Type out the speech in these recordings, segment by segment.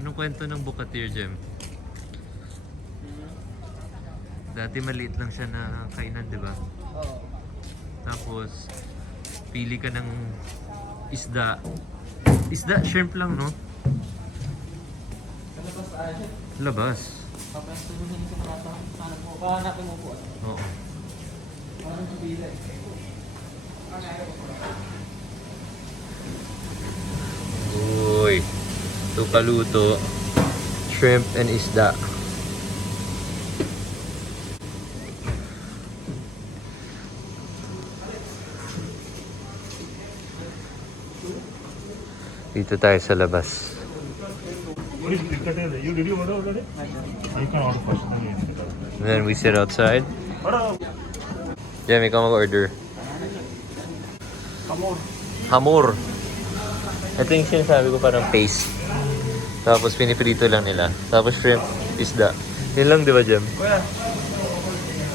Anong kwento ng Qtair, Jem? Dati maliit lang siya na kainan, di ba? Oo. Tapos, pili ka ng isda. Isda, shrimp lang, no? Sa labas tayo. Labas. Papastuhin ko na ito. Pahanapin mo po. Oo. Parang kabila eh. Uy. Ito paluto. Shrimp and isda. Dito tayo sa labas. What is Qtair? You did you order already? You can order first. And then we sit outside. Jem, ikaw mag-order. Hamur. Ito yung sinasabi ko, parang paste. Tapos piniprito lang nila. Tapos shrimp, isda. Yun lang, di ba, Jem? Kuya,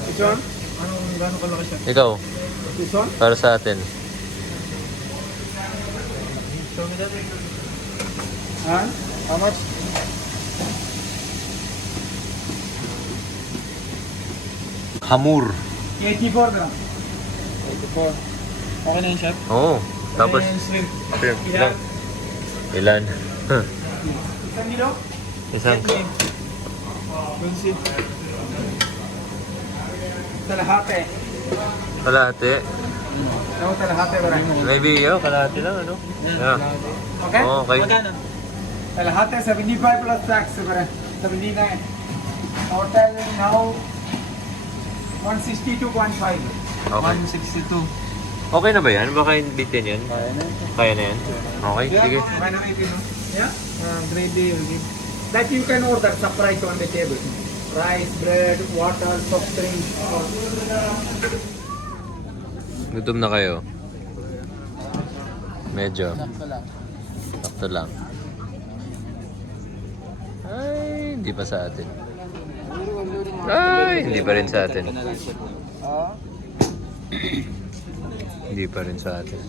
which one? Anong gano'ng kalaki siya? Ikaw, This one? para sa atin. Show me that. And how much? Hamur. 84 gram. 84. Okay na yun, chef? Oo. Tapos, And shrimp. shrimp lang. Ilan? Isang kilo? Isang. Kunsit. Talahate. Kalahati. Ano talahate ba rin? Maybe, kalahati lang, ano? Yeah. Okay? Oo, okay. Magkano? Talahate 75 plus tax ba rin? 79. Total now 162.5. Okay. 162. Okay na ba yan? Baka bitin yan? Kaya na. Kaya na yan? Okay, sige. Okay na ito, no? Yeah? Gravy will give. That you can order surprise on the table. Rice, bread, water, soft drinks. Gutom na kayo? Medyo. Sakto lang. Sakto lang. Ay, hindi pa sa atin. Ay, hindi pa rin sa atin. Hindi pa rin sa atin.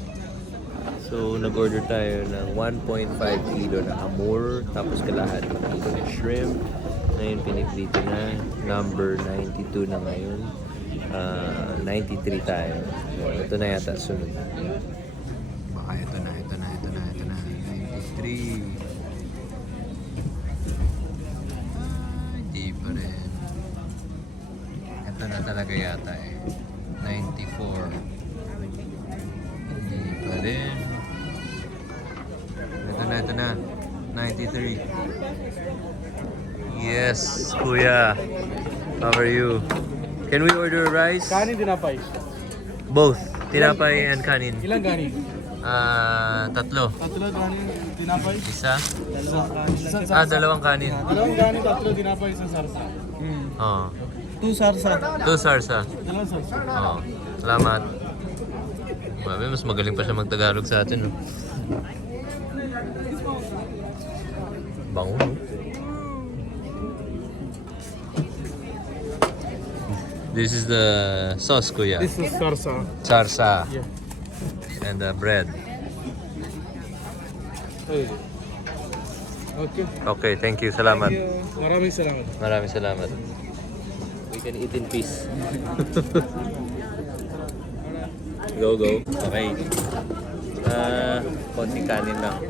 So, nag-order tayo ng 1.5 kilo na hamur, tapos kalahati kilo ng shrimp. Ngayon, piniprito na. Number 92 na ngayon. 93 tayo. So, ito na yata sunod. Baka ito na. 93. Hindi pa rin. Ito na talaga yata eh. 94. Hindi pa rin. Ito na. 93. Yes, Kuya. How are you? Can we order rice? Kanin tinapay. Both. Tinapay and kanin. Ilang kanin? Tatlo. Tatlo kanin, tinapay. Isa? Dalawang kanin. Dalawang kanin. Dalawang kanin, tatlo tinapay, isang sarsa. Oo. 2 sarsa. 2 sarsa. Dalawang sarsa. Oo. Salamat. Mabi, mas magaling pa siya mag-Tagalog sa atin. No? Bango, no? This is the sauce, Kuya. This is sarsa. Sarsa. Yeah. And the bread. Okay. Okay, thank you. Salamat. Thank you. Maraming salamat. Maraming salamat. We can eat in peace. Go. Okay. Konting kanin lang.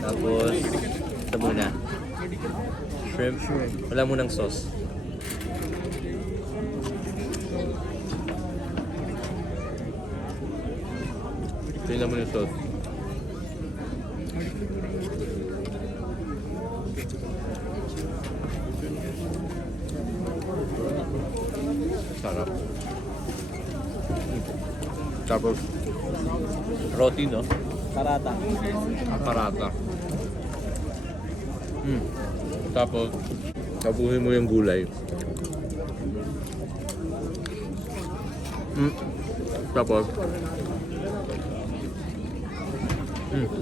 Tapos, ito muna. Shrimp. Wala munang sauce. Tingnan mo yung sauce. Sarap. Tapos, roti, no? Parata. Parata. Tapos, tabuhin mo yung gulay. Tapos,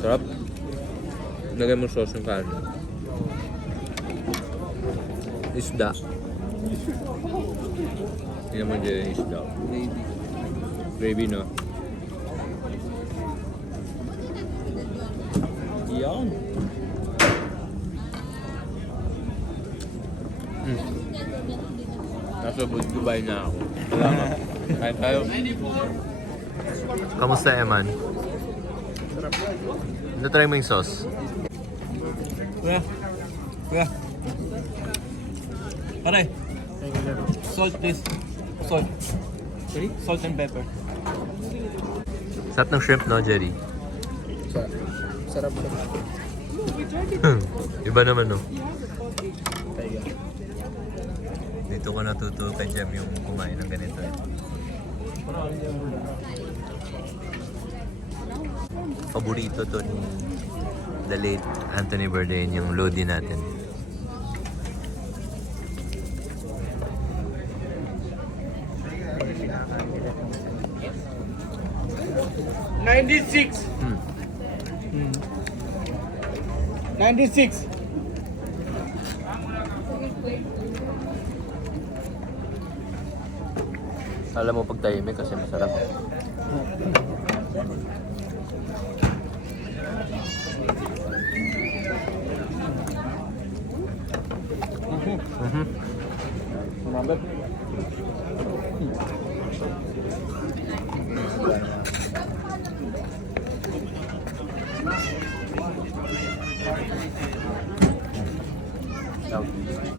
sarap. Lagay mo sauce yung kanin. Isda. Tingnan mo dyan yung isda. Gravy, no? Baon. Nasa Dubai na ako. Salamat. Kain tayo. Kamusta, Eman? Na-try mo yung sauce? Kuya. Kuya. Pare. Salt please. Salt. Sorry? Salt and pepper. Sarap ng shrimp, no, Jerry? Sarap. Iba naman, no? Dito ko natuto kay Jem yung kumain ng ganito. Paborito to ni the late Anthony Bourdain, yung Lodi natin. $96. 96. Alam mo pag tahimik kasi masarap. Sumabot.